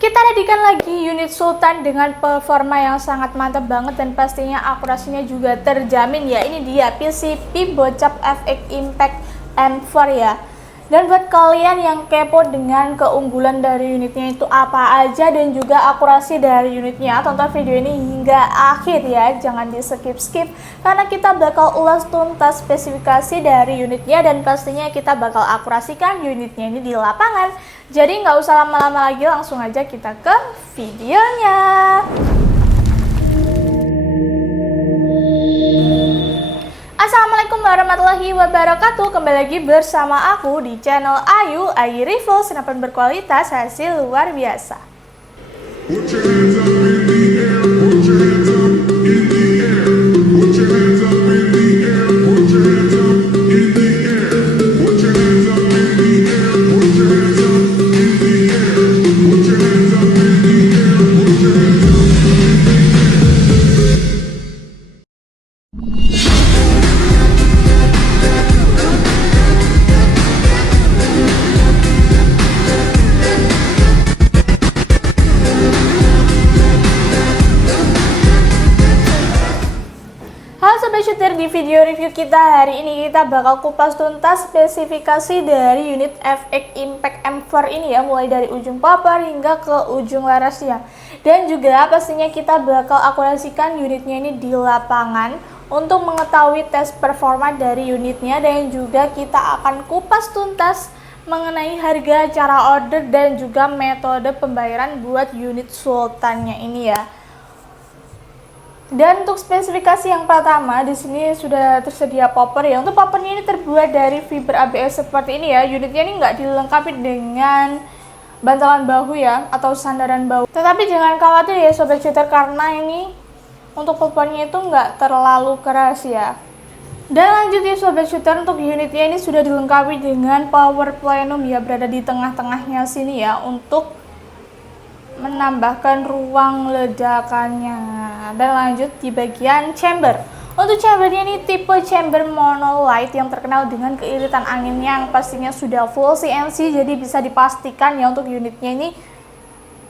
Kita readykan lagi unit Sultan dengan performa yang sangat mantap banget dan pastinya akurasinya juga terjamin ya. Ini dia PCP Bocap FX Impact M4 ya. Dan buat kalian yang kepo dengan keunggulan dari unitnya itu apa aja dan juga akurasi dari unitnya, tonton video ini hingga akhir ya, jangan di skip-skip karena kita bakal ulas tuntas spesifikasi dari unitnya dan pastinya kita bakal akurasikan unitnya ini di lapangan. Jadi nggak usah lama-lama lagi, langsung aja kita ke videonya. Assalamualaikum warahmatullahi wabarakatuh. Kembali lagi bersama aku di channel Ayu Review, senapan berkualitas hasil luar biasa. Shooter, di video review kita hari ini kita bakal kupas tuntas spesifikasi dari unit FX Impact M4 ini ya, mulai dari ujung popper hingga ke ujung larasnya. Dan juga pastinya kita bakal akurasikan unitnya ini di lapangan untuk mengetahui tes performa dari unitnya, dan juga kita akan kupas tuntas mengenai harga, cara order dan juga metode pembayaran buat unit Sultannya ini ya. Dan untuk spesifikasi yang pertama, di sini sudah tersedia popper ya. Untuk poppernya ini terbuat dari fiber ABS seperti ini ya. Unitnya ini nggak dilengkapi dengan bantalan bahu ya, atau sandaran bahu. Tetapi jangan khawatir ya sobat shooter, karena ini untuk poppernya itu nggak terlalu keras ya. Dan lanjut ya sobat shooter, untuk unitnya ini sudah dilengkapi dengan power plenum ya, berada di tengah-tengahnya sini ya, untuk menambahkan ruang ledakannya. Dan lanjut di bagian chamber. Untuk chambernya ini tipe chamber monolight yang terkenal dengan keiritan angin yang pastinya sudah full CNC, jadi bisa dipastikan ya untuk unitnya ini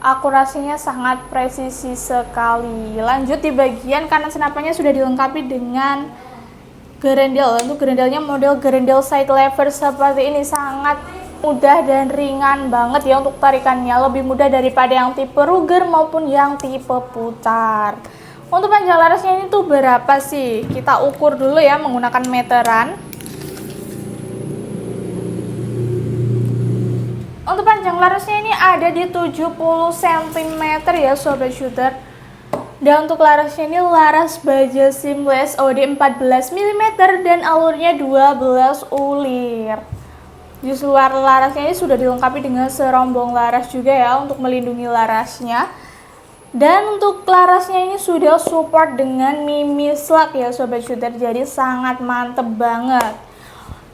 akurasinya sangat presisi sekali. Lanjut di bagian kanan senapannya sudah dilengkapi dengan gerendel. Untuk gerendelnya model gerendel side lever seperti ini, sangat mudah dan ringan banget ya untuk tarikannya, lebih mudah daripada yang tipe Ruger maupun yang tipe putar. Untuk panjang larasnya ini tuh berapa sih? Kita ukur dulu ya menggunakan meteran. Untuk panjang larasnya ini ada di 70 cm ya sobat shooter. Dan untuk larasnya ini laras baja seamless OD 14 mm dan alurnya 12 ulir. Di luar larasnya ini sudah dilengkapi dengan serombong laras juga ya untuk melindungi larasnya. Dan untuk larasnya ini sudah support dengan mimi slug ya sobat shooter, jadi sangat mantep banget.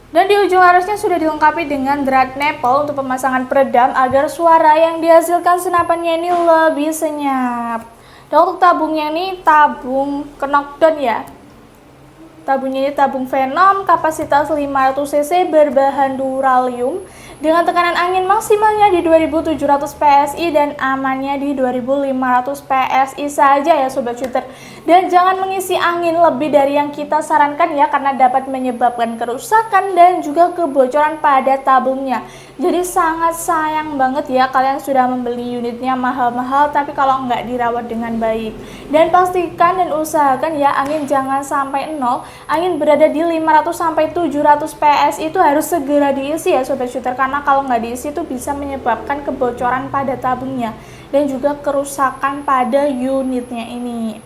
Dan di ujung larasnya sudah dilengkapi dengan drat nipple untuk pemasangan peredam agar suara yang dihasilkan senapannya ini lebih senyap. Dan untuk tabungnya ini tabung knockdown ya. Tabungnya ini tabung Venom, kapasitas 500 cc berbahan duralium dengan tekanan angin maksimalnya di 2700 PSI dan amannya di 2500 PSI saja ya sobat shooter. Dan jangan mengisi angin lebih dari yang kita sarankan ya, karena dapat menyebabkan kerusakan dan juga kebocoran pada tabungnya. Jadi sangat sayang banget ya kalian sudah membeli unitnya mahal-mahal tapi kalau nggak dirawat dengan baik. Dan pastikan dan usahakan ya angin jangan sampai nol. Angin berada di 500 sampai 700 PS itu harus segera diisi ya sobat shooter, karena kalau nggak diisi itu bisa menyebabkan kebocoran pada tabungnya dan juga kerusakan pada unitnya ini.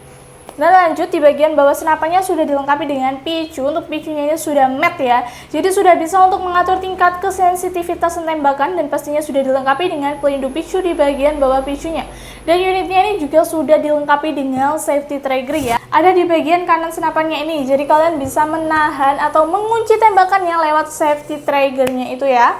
Dan lanjut di bagian bawah senapannya sudah dilengkapi dengan picu. Untuk picunya ini sudah matte ya, jadi sudah bisa untuk mengatur tingkat kesensitivitas tembakan, dan pastinya sudah dilengkapi dengan pelindung picu di bagian bawah picunya. Dan unitnya ini juga sudah dilengkapi dengan safety trigger ya, ada di bagian kanan senapannya ini, jadi kalian bisa menahan atau mengunci tembakannya lewat safety triggernya itu ya.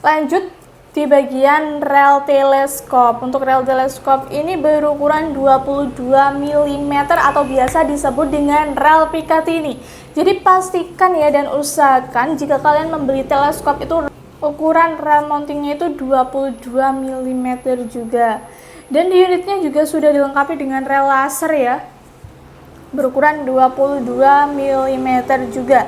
Lanjut di bagian rel teleskop. Untuk rel teleskop ini berukuran 22 mm atau biasa disebut dengan rel Picatinny. Jadi pastikan ya dan usahakan jika kalian membeli teleskop itu ukuran rel mountingnya itu 22 mm juga. Dan di unitnya juga sudah dilengkapi dengan rel laser ya, berukuran 22 mm juga.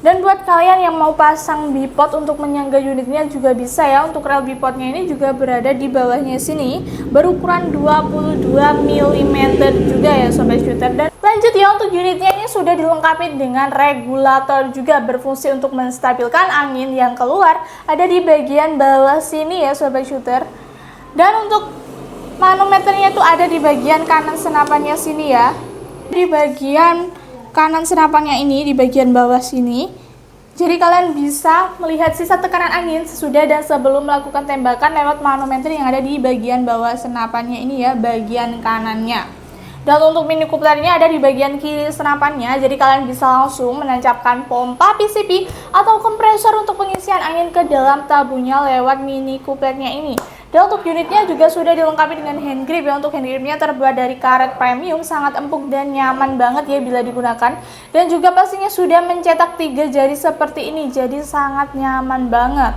Dan buat kalian yang mau pasang bipod untuk menyangga unitnya juga bisa ya. Untuk rel bipodnya ini juga berada di bawahnya sini, berukuran 22 mm juga ya sobat shooter. Dan lanjut ya, untuk unitnya ini sudah dilengkapi dengan regulator juga, berfungsi untuk menstabilkan angin yang keluar, ada di bagian bawah sini ya sobat shooter. Dan untuk manometernya itu ada di bagian kanan senapannya sini ya, di bagian kanan senapannya ini, di bagian bawah sini. Jadi kalian bisa melihat sisa tekanan angin sesudah dan sebelum melakukan tembakan lewat manometer yang ada di bagian bawah senapannya ini ya, bagian kanannya. Dan untuk mini couplernya ada di bagian kiri senapannya, jadi kalian bisa langsung menancapkan pompa PCP atau kompresor untuk pengisian angin ke dalam tabungnya lewat mini couplernya ini. Dan untuk unitnya juga sudah dilengkapi dengan hand grip ya. Untuk hand gripnya terbuat dari karet premium, sangat empuk dan nyaman banget ya bila digunakan. Dan juga pastinya sudah mencetak 3 jari seperti ini, jadi sangat nyaman banget.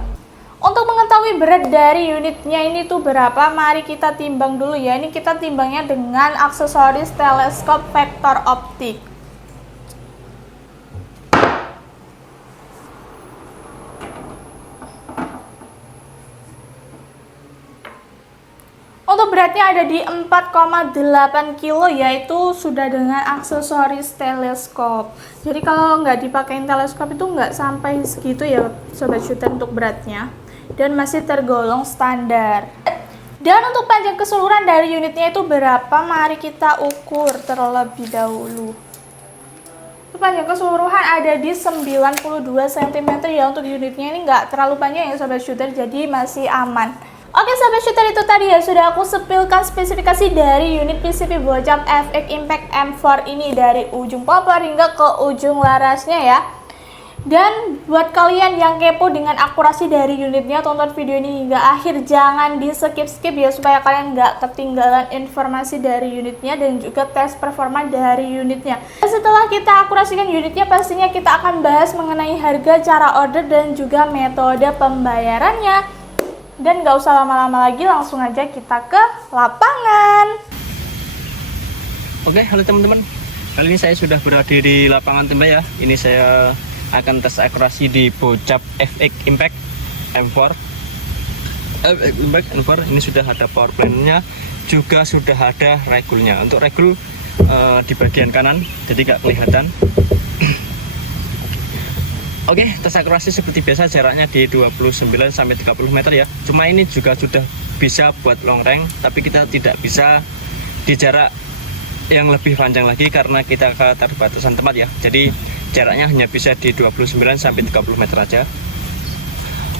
Untuk mengetahui berat dari unitnya ini tuh berapa, mari kita timbang dulu ya. Ini kita timbangnya dengan aksesoris teleskop vektor optik. Untuk beratnya ada di 4,8 kilo, yaitu sudah dengan aksesoris teleskop. Jadi kalau nggak dipakein teleskop itu nggak sampai segitu ya sobat shooter untuk beratnya. Dan masih tergolong standar. Dan untuk panjang keseluruhan dari unitnya itu berapa, mari kita ukur terlebih dahulu. Panjang keseluruhan ada di 92 cm ya. Untuk unitnya ini nggak terlalu panjang ya sobat shooter, jadi masih aman. Oke sobat shooter, itu tadi ya sudah aku sepilkan spesifikasi dari unit PCP Bocap FX Impact M4 ini, dari ujung popor hingga ke ujung larasnya ya. Dan buat kalian yang kepo dengan akurasi dari unitnya, tonton video ini hingga akhir, jangan di skip-skip ya, supaya kalian nggak ketinggalan informasi dari unitnya dan juga tes performa dari unitnya. Dan setelah kita akurasikan unitnya, pastinya kita akan bahas mengenai harga, cara order, dan juga metode pembayarannya. Dan gak usah lama-lama lagi, langsung aja kita ke lapangan. Oke, halo teman-teman. Kali ini saya sudah berada di lapangan tembak ya. Ini saya akan tes akurasi di Bocap FX Impact M4. Impact M4 ini sudah ada power plan-nya, juga sudah ada regulnya. Untuk regul di bagian kanan, jadi gak kelihatan. Oke, tes akurasi seperti biasa, jaraknya di 29-30 meter ya. Cuma ini juga sudah bisa buat long range, tapi kita tidak bisa di jarak yang lebih panjang lagi karena kita keterbatasan tempat ya. Jadi jaraknya hanya bisa di 29-30 meter aja.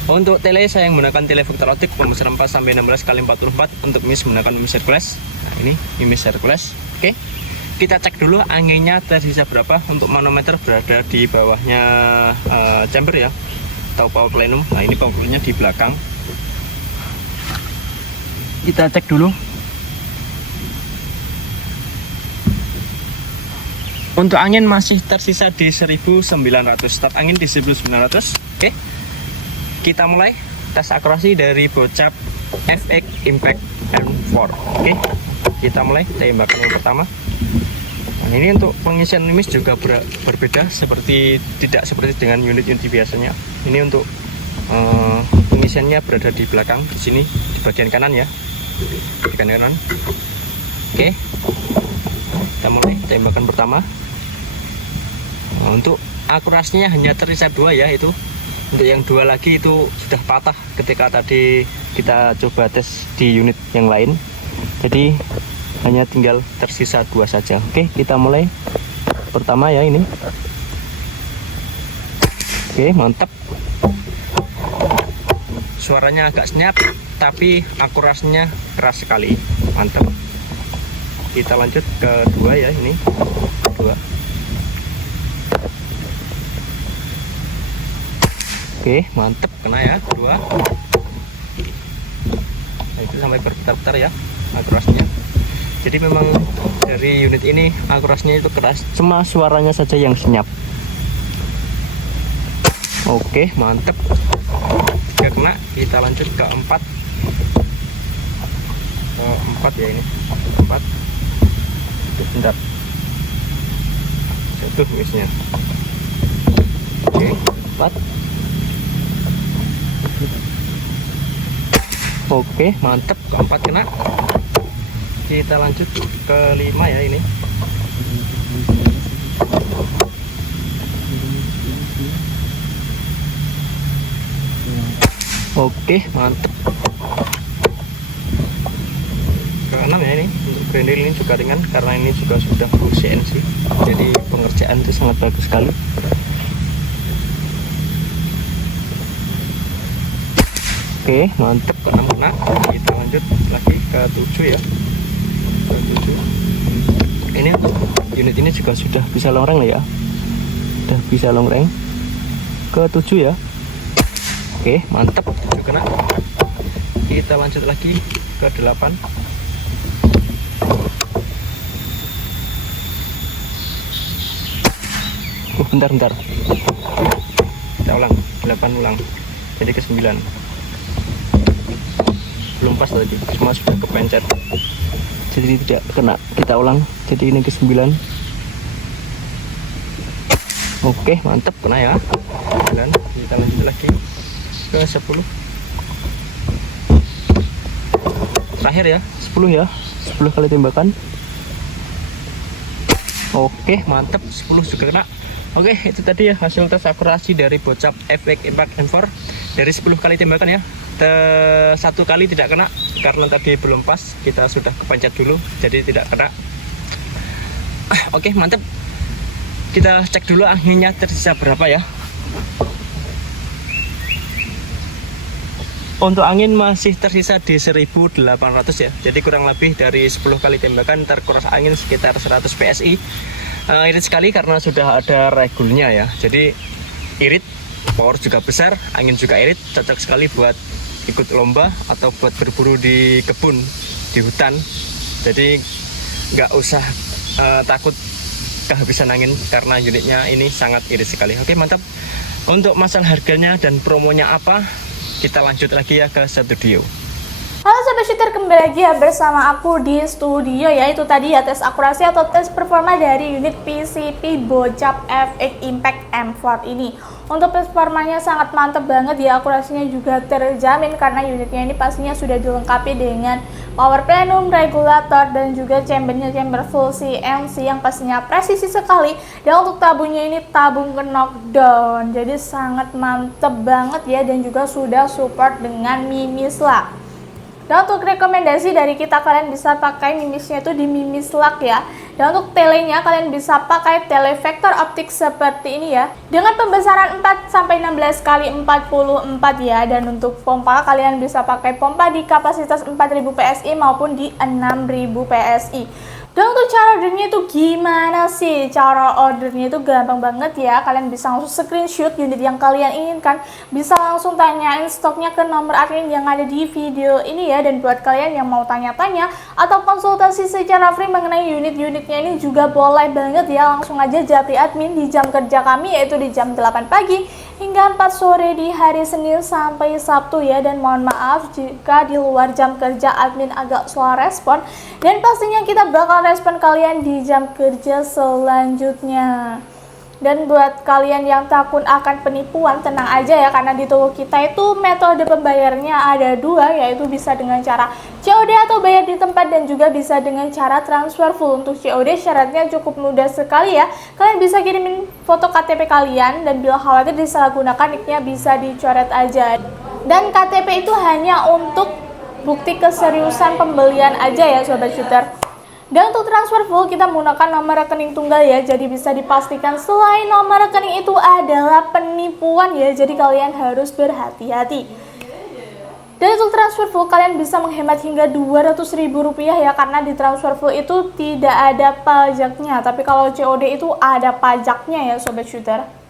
Untuk tele saya menggunakan tele vektor optik pembesaran 4-16x44. Untuk mimis menggunakan mimis Hercules. Nah, ini mimis Hercules. Oke. Kita cek dulu anginnya tersisa berapa. Untuk manometer berada di bawahnya chamber ya, atau power plenum. Nah, ini power plenumnya di belakang. Kita cek dulu. Untuk angin masih tersisa di 1900, start angin di 1900. Oke. Kita mulai tes akurasi dari Bocap FX Impact M4. Oke. Kita mulai tembakan yang pertama. Nah, ini untuk pengisian mimis juga berbeda, tidak seperti dengan unit-unit biasanya. Ini untuk pengisiannya berada di belakang, di sini di bagian kanan ya, di kanan. Oke, kita mulai tembakan pertama. Nah, untuk akurasinya hanya tersisa 2 ya, itu untuk yang 2 lagi itu sudah patah ketika tadi kita coba tes di unit yang lain. Jadi hanya tinggal tersisa 2 saja. Oke, kita mulai pertama ya ini. Oke, mantap. Suaranya agak senyap, tapi akurasinya keras sekali. Mantap. Kita lanjut ke 2 ya, ini 2. Oke, mantap, kena ya 2. Nah, itu sampai berputar-putar ya akurasinya. Jadi memang dari unit ini akurasinya itu keras, cuma suaranya saja yang senyap. Oke, mantep. Gak kena, kita lanjut ke 4. 4 ya, ini 4. Bentar, jatuh misnya. Oke, 4. Oke, mantep, keempat kena. Kita lanjut ke 5 ya ini. Oke, mantep. Ke 6 ya ini. Untuk grindel ini juga ringan karena ini juga sudah full CNC. Jadi pengerjaan itu sangat bagus sekali. Oke, mantep, ke 6 kena. Kita lanjut lagi ke 7 ya. Ke 7. Ini unit ini juga sudah bisa long range lah ya. Sudah bisa long range. Ke 7 ya. Oke, mantep, 7 kena. Kita lanjut lagi ke 8. Bentar. Kita ulang, 8 ulang. Jadi ke 9. Belum pas tadi, cuma sudah kepencet. Jadi tidak kena. Kita ulang. Jadi ini ke 9. Oke, mantep, kena ya. 9. Kita lanjut lagi ke 10. Terakhir ya, 10 ya. 10 kali tembakan. Oke, mantep, 10 juga kena. Oke, itu tadi ya hasil tes akurasi dari bocap FX Impact M4 dari 10 kali tembakan ya. Satu kali tidak kena karena tadi belum pas, kita sudah kepencet dulu, jadi tidak kena. Oke, mantep. Kita cek dulu anginnya tersisa berapa ya. Untuk angin masih tersisa di 1800 ya. Jadi kurang lebih dari 10 kali tembakan terkuras angin sekitar 100 PSI. Irit sekali karena sudah ada regulnya ya. Jadi irit, power juga besar, angin juga irit, cocok sekali buat ikut lomba atau buat berburu di kebun, di hutan. Jadi nggak usah takut kehabisan angin karena unitnya ini sangat irit sekali. Oke, mantap. Untuk masalah harganya dan promonya apa, kita lanjut lagi ya ke studio. Halo Sobat Shooter, kembali lagi ya bersama aku di studio ya. Itu tadi ya tes akurasi atau tes performa dari unit PCP Bocap FX Impact M4 ini. Untuk performanya sangat mantap banget ya, akurasinya juga terjamin karena unitnya ini pastinya sudah dilengkapi dengan power plenum, regulator, dan juga chambernya chamber full CNC yang pastinya presisi sekali. Dan untuk tabungnya ini tabung ke knockdown, jadi sangat mantap banget ya, dan juga sudah support dengan mimis lock. Dan untuk rekomendasi dari kita, kalian bisa pakai mimisnya itu di mimis lock ya. Dan untuk telenya kalian bisa pakai tele vektor optik seperti ini ya, dengan pembesaran 4-16 kali 44 ya. Dan untuk pompa kalian bisa pakai pompa di kapasitas 4000 PSI maupun di 6000 PSI. Dan untuk cara ordernya itu gimana sih? Cara ordernya itu gampang banget ya. Kalian bisa langsung screenshot unit yang kalian inginkan, bisa langsung tanyain stoknya ke nomor admin yang ada di video ini ya. Dan buat kalian yang mau tanya-tanya atau konsultasi secara free mengenai unit-unitnya ini juga boleh banget ya. Langsung aja japri admin di jam kerja kami, yaitu di jam 8 pagi hingga 4 sore di hari Senin sampai Sabtu ya. Dan mohon maaf jika di luar jam kerja admin agak slow respon, dan pastinya kita bakal respon kalian di jam kerja selanjutnya. Dan buat kalian yang takut akan penipuan, tenang aja ya, karena di toko kita itu metode pembayarannya ada dua, yaitu bisa dengan cara COD atau bayar di tempat, dan juga bisa dengan cara transfer full. Untuk COD syaratnya cukup mudah sekali ya. Kalian bisa kirimin foto KTP kalian, dan bila khawatir disalahgunakan nicknya bisa dicoret aja. Dan KTP itu hanya untuk bukti keseriusan pembelian aja ya Sobat Shooter. Dan untuk transfer full kita menggunakan nomor rekening tunggal ya, jadi bisa dipastikan selain nomor rekening itu adalah penipuan ya, jadi kalian harus berhati-hati. Dan untuk transfer full kalian bisa menghemat hingga Rp200.000 ya, karena di transfer full itu tidak ada pajaknya, tapi kalau COD itu ada pajaknya ya Sobat Shooter.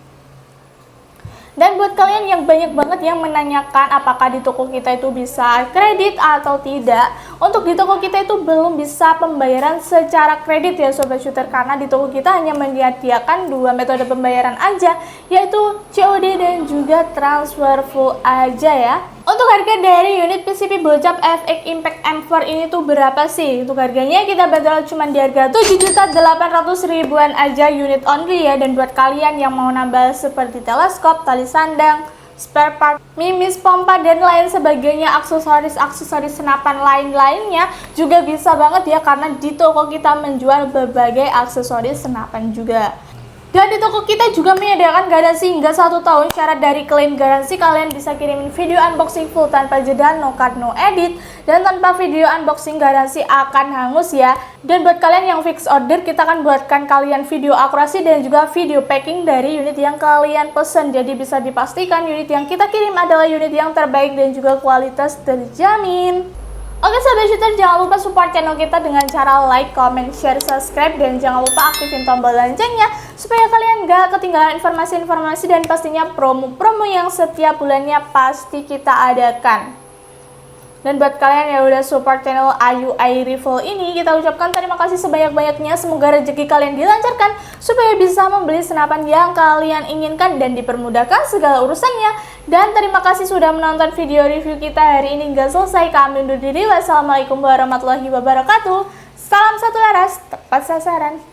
Dan buat kalian yang banyak banget yang menanyakan apakah di toko kita itu bisa kredit atau tidak, untuk di toko kita itu belum bisa pembayaran secara kredit ya Sobat Shooter, karena di toko kita hanya menyediakan dua metode pembayaran aja, yaitu COD dan juga transfer full aja ya. Untuk harga dari unit PCP Bocap FX Impact M4 ini tuh berapa sih? Untuk harganya kita bandrol cuma di harga 7.800.000-an aja unit only ya. Dan buat kalian yang mau nambah seperti teleskop, tali sandang, spare part, mimis, pompa, dan lain sebagainya, aksesoris senapan lain-lainnya juga bisa banget ya, karena di toko kita menjual berbagai aksesoris senapan juga. Dan di toko kita juga menyediakan garansi hingga 1 tahun. Syarat dari klaim garansi, kalian bisa kirimin video unboxing full tanpa jeda, no cut, no edit. Dan tanpa video unboxing garansi akan hangus ya. Dan buat kalian yang fix order, kita akan buatkan kalian video akurasi dan juga video packing dari unit yang kalian pesen. Jadi bisa dipastikan unit yang kita kirim adalah unit yang terbaik dan juga kualitas terjamin. Oke sahabat shooter, jangan lupa support channel kita dengan cara like, comment, share, subscribe, dan jangan lupa aktifin tombol loncengnya supaya kalian gak ketinggalan informasi-informasi dan pastinya promo-promo yang setiap bulannya pasti kita adakan. Dan buat kalian yang udah support channel AYUI Rifle ini, kita ucapkan terima kasih sebanyak-banyaknya. Semoga rezeki kalian dilancarkan supaya bisa membeli senapan yang kalian inginkan dan dipermudahkan segala urusannya. Dan terima kasih sudah menonton video review kita hari ini hingga selesai. Kami undur diri. Wassalamualaikum warahmatullahi wabarakatuh. Salam satu laras, tepat sasaran.